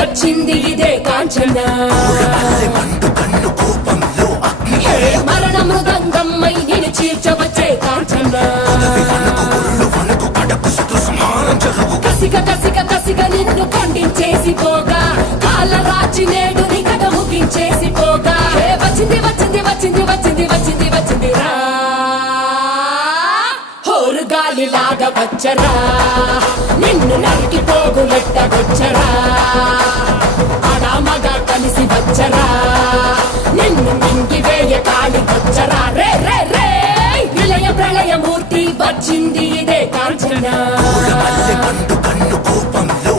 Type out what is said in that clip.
వచ్చింది ఇదే కాంచన మరణ మృదంగమ్మై నేను చీల్చవచ్చే కాంచన కసిక కసిక కసిక నిన్ను ఖండించేసి పోగా కాల రాచి నేడు నీ కథ ముగించేసి పోగా వచ్చింది వచ్చింది వచ్చింది వచ్చింది వచ్చింది వచ్చింది రా హోరు గాలిలాగా వచ్చరా నిన్ను నరికి పోగులెట్టగొచ్చరా ఆడామగా కలిసి వచ్చరా నిన్ను మింగివేయ కాలి వచ్చరా రే రే రే విలయ ప్రళయ మూర్తి వచ్చింది ఇదే కాంచన కన్ను కోపంలో